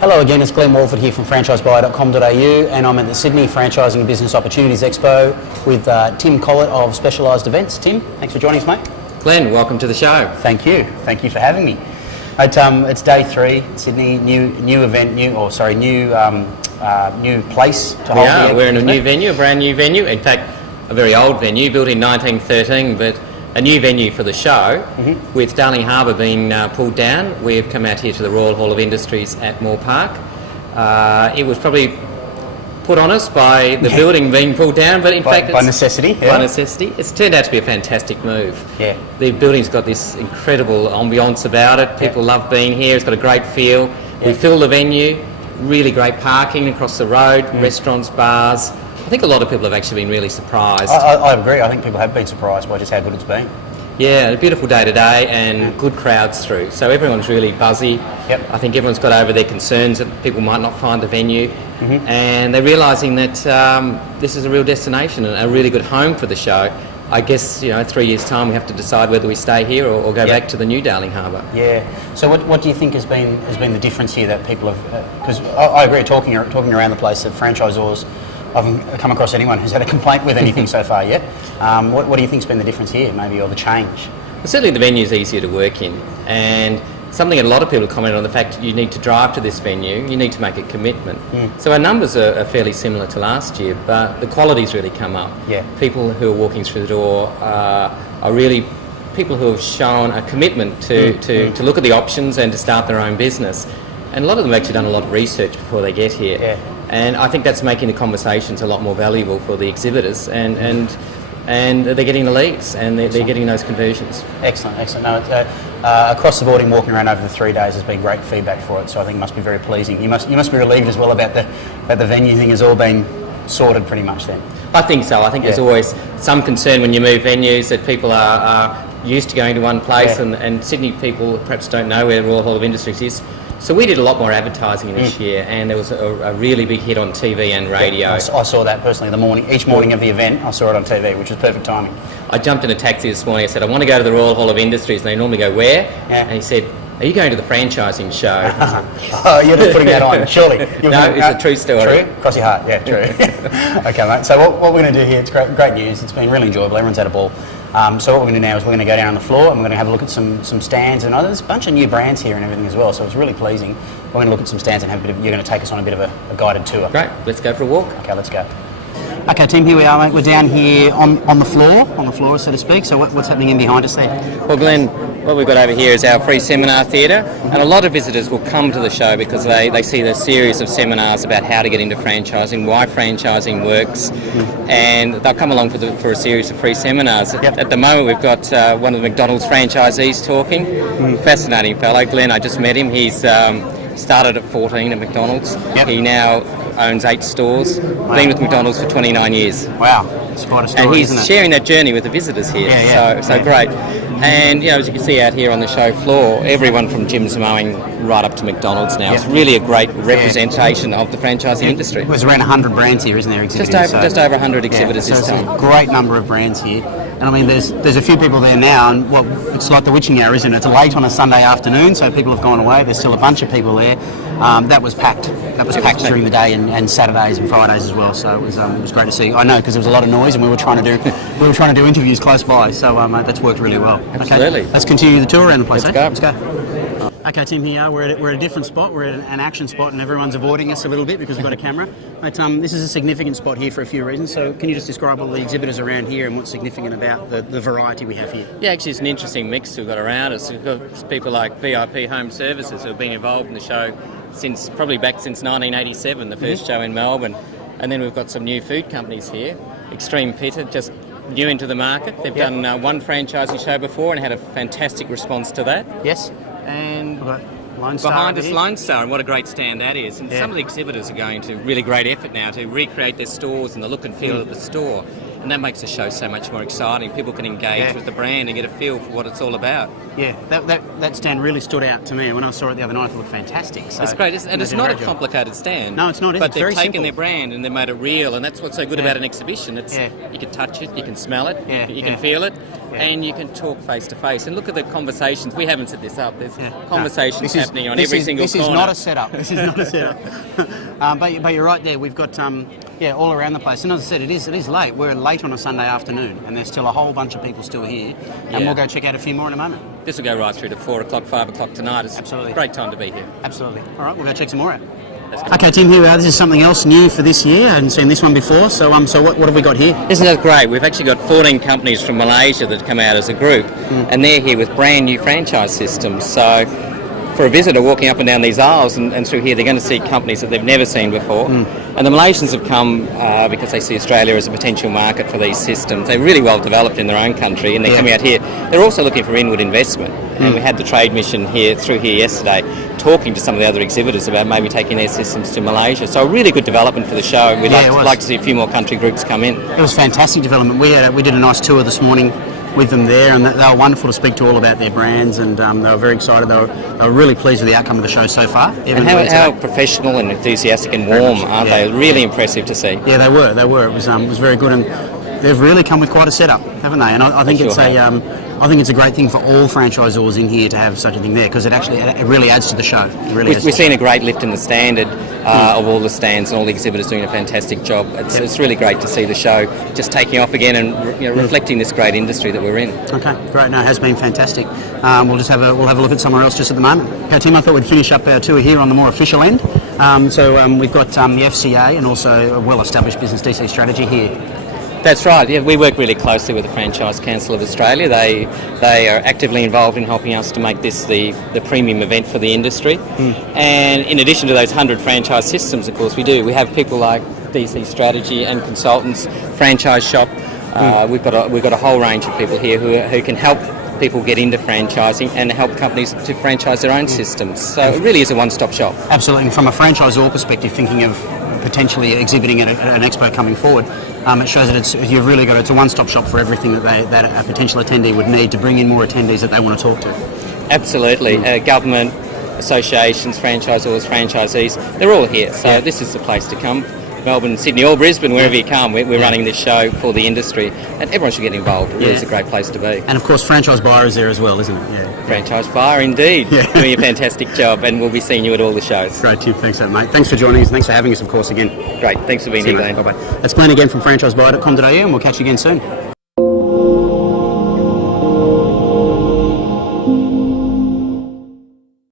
Hello again, it's Glenn Walford here from franchisebuyer.com.au, and I'm at the Sydney Franchising Business Opportunities Expo with Tim Collett of Specialised Events. Tim, thanks for joining us, mate. Glenn, welcome to the show. Thank you for having me. It's day 3, Sydney, new place to hold. We're in a new venue, a brand new venue. In fact, a very old venue, built in 1913, but a new venue for the show. Mm-hmm. With Darling Harbour being pulled down, we've come out here to the Royal Hall of Industries at Moore Park. It was probably put on us by the building being pulled down, but by necessity. By necessity. It's turned out to be a fantastic move. Yeah. The building's got this incredible ambience about it. People love being here. It's got a great feel. Yeah. We fill the venue. Really great parking across the road, restaurants, bars. I think a lot of people have actually been really surprised. I agree. I think people have been surprised by just how good it's been. Yeah, a beautiful day today and good crowds through. So everyone's really buzzy. Yep. I think everyone's got over their concerns that people might not find the venue. Mm-hmm. And they're realising that this is a real destination and a really good home for the show. I guess, 3 years' time we have to decide whether we stay here or go back to the new Darling Harbour. Yeah. So what do you think has been the difference here that people have... Because I agree, talking around the place, that franchisors... I haven't come across anyone who's had a complaint with anything so far yet. What do you think's been the difference here, maybe, or the change? Well, certainly the venue's easier to work in, and something that a lot of people have commented on, the fact you need to drive to this venue, you need to make a commitment. So our numbers are fairly similar to last year, but the quality's really come up. Yeah. People who are walking through the door are really people who have shown a commitment to look at the options and to start their own business. And a lot of them have actually done a lot of research before they get here. Yeah. And I think that's making the conversations a lot more valuable for the exhibitors, and they're getting the leads and they're getting those conversions. Excellent. No, across the board, in walking around over the 3 days, there's been great feedback for it. So I think it must be very pleasing. You must be relieved as well about the venue thing has all been sorted pretty much then. I think so. I think there's always some concern when you move venues that people are used to going to one place, and Sydney people perhaps don't know where the Royal Hall of Industries is. So we did a lot more advertising this year, and there was a really big hit on TV and radio. I saw that personally each morning of the event. I saw it on TV, which was perfect timing. I jumped in a taxi this morning. I said, I want to go to the Royal Hall of Industries. And they normally go, where? Yeah. And he said, are you going to the franchising show? Oh, you're just putting that on, surely. No, it's a true story. True? Cross your heart, yeah, true. Okay, mate. So what we're going to do here, it's great news. It's been really enjoyable. Everyone's had a ball. So what we're going to do now is we're going to go down on the floor and we're going to have a look at some stands, and there's a bunch of new brands here and everything as well, so it's really pleasing. We're going to look at some stands and you're going to take us on a bit of a guided tour. Great, let's go for a walk. Okay, let's go. Okay, Tim, here we are, mate. We're down here on the floor, so to speak. So what's happening in behind us there? Well, Glenn, what we've got over here is our free seminar theatre, and a lot of visitors will come to the show because they see the series of seminars about how to get into franchising, why franchising works, and they'll come along for a series of free seminars. Yep. At the moment, we've got one of the McDonald's franchisees talking. Fascinating fellow, Glenn. I just met him. He's started at 14 at McDonald's. Yep. He now owns 8 stores, been with McDonald's for 29 years. Wow, it's quite a story, and he's isn't it? sharing that journey with the visitors here. So great. And as you can see out here on the show floor, everyone from Jim's Mowing right up to McDonald's now. It's really a great representation of the franchising industry. There's around 100 brands here, isn't there, exhibitors? Just over 100 exhibitors this time. There's a great number of brands here. And I mean, there's a few people there now, and it's like the witching hour, isn't it? It's late on a Sunday afternoon, so people have gone away. There's still a bunch of people there. That was packed. That was packed during the day and Saturdays and Fridays as well. So it was great to see. I know, because there was a lot of noise, and we were trying to do interviews close by. So that's worked really well. Absolutely. Okay, let's continue the tour around the place. Let's go. Okay, Tim, here we're at a different spot. We're at an action spot, and everyone's avoiding us a little bit because we've got a camera. But this is a significant spot here for a few reasons. So can you just describe all the exhibitors around here and what's significant about the variety we have here? Yeah, actually it's an interesting mix we've got around us. We've got people like VIP Home Services who have been involved in the show probably back since 1987, the first show in Melbourne. And then we've got some new food companies here. Extreme Pitta, just new into the market. They've done one franchising show before and had a fantastic response to that. Yes. And Lone Star behind us, Lone Star, and what a great stand that is. And some of the exhibitors are going to really great effort now to recreate their stores and the look and feel of the store. and that makes the show so much more exciting. People can engage with the brand and get a feel for what it's all about. Yeah, that stand really stood out to me. When I saw it the other night, it looked fantastic. So It's great, and it's not a complicated stand. No, it's not. But It's they've very taken simple. their brand and they made it real, and that's what's so good about an exhibition. It's Yeah. you can touch it, you can smell it, Yeah, you yeah. can feel it, Yeah. and you can talk face to face. And look at the conversations. We haven't set this up. There's Yeah. conversations This is- happening on this every is- single This corner. is not a setup. This is not a setup. But you're right there. We've got all around the place. And as I said, it is late. We're late on a Sunday afternoon, and there's still a whole bunch of people still here. And Yeah. we'll go check out a few more in a moment. This will go right through to 4 o'clock, 5 o'clock tonight. It's Absolutely. a great time to be here. Absolutely. All right, we'll go check some more out. Let's go. Okay, Tim, here we are. This is something else new for this year. I hadn't seen this one before. So what have we got here? Isn't that great? We've actually got 14 companies from Malaysia that come out as a group, and they're here with brand new franchise systems. So for a visitor walking up and down these aisles and through here, they're going to see companies that they've never seen before. And the Malaysians have come because they see Australia as a potential market for these systems. They're really well developed in their own country, and they're coming out here. They're also looking for inward investment. And we had the trade mission through here yesterday, talking to some of the other exhibitors about maybe taking their systems to Malaysia. So a really good development for the show. We'd Yeah, it was. like to see a few more country groups come in. It was fantastic development. We did a nice tour this morning with them there, and they were wonderful to speak to all about their brands, and they were very excited. They were really pleased with the outcome of the show so far. And how professional and enthusiastic and warm, aren't they? Really impressive to see. Yeah, they were. It was very good, and they've really come with quite a setup, haven't they? And I think They it's sure a I think it's a great thing for all franchisors in here to have such a thing there, because it really adds to the show. It really adds We've to seen a great lift in the standard of all the stands, and all the exhibitors doing a fantastic job. It's really great to see the show just taking off again and reflecting this great industry that we're in. Okay, great. No, it has been fantastic. We'll have a look at somewhere else just at the moment. Okay, Tim, I thought we'd finish up our tour here on the more official end. We've got the FCA and also a well-established business, DC Strategy, here. That's right. Yeah, we work really closely with the Franchise Council of Australia. They are actively involved in helping us to make this the premium event for the industry. And in addition to those 100 franchise systems, of course, we have people like DC Strategy and consultants, Franchise Shop. We've got a whole range of people here who can help people get into franchising and help companies to franchise their own systems. So it really is a one-stop shop. Absolutely. And from a franchisor perspective, thinking of potentially exhibiting at an expo coming forward, it shows that it's a one-stop shop for everything that a potential attendee would need to bring in more attendees that they want to talk to. Absolutely. Government, associations, franchisors, franchisees, they're all here. So this is the place to come. Melbourne, Sydney or Brisbane, wherever you come, we're running this show for the industry, and everyone should get involved. It really is a great place to be. And of course, Franchise Buyer is there as well, isn't it? Yeah. Franchise Buyer, indeed. Doing a fantastic job, and we'll be seeing you at all the shows. Great, Tim. Thanks, mate. Thanks for joining us. Thanks for having us, of course, again. Great. Thanks for being See here, you, mate. Glenn. Bye-bye. That's Glenn again from franchisebuyer.com.au, and we'll catch you again soon.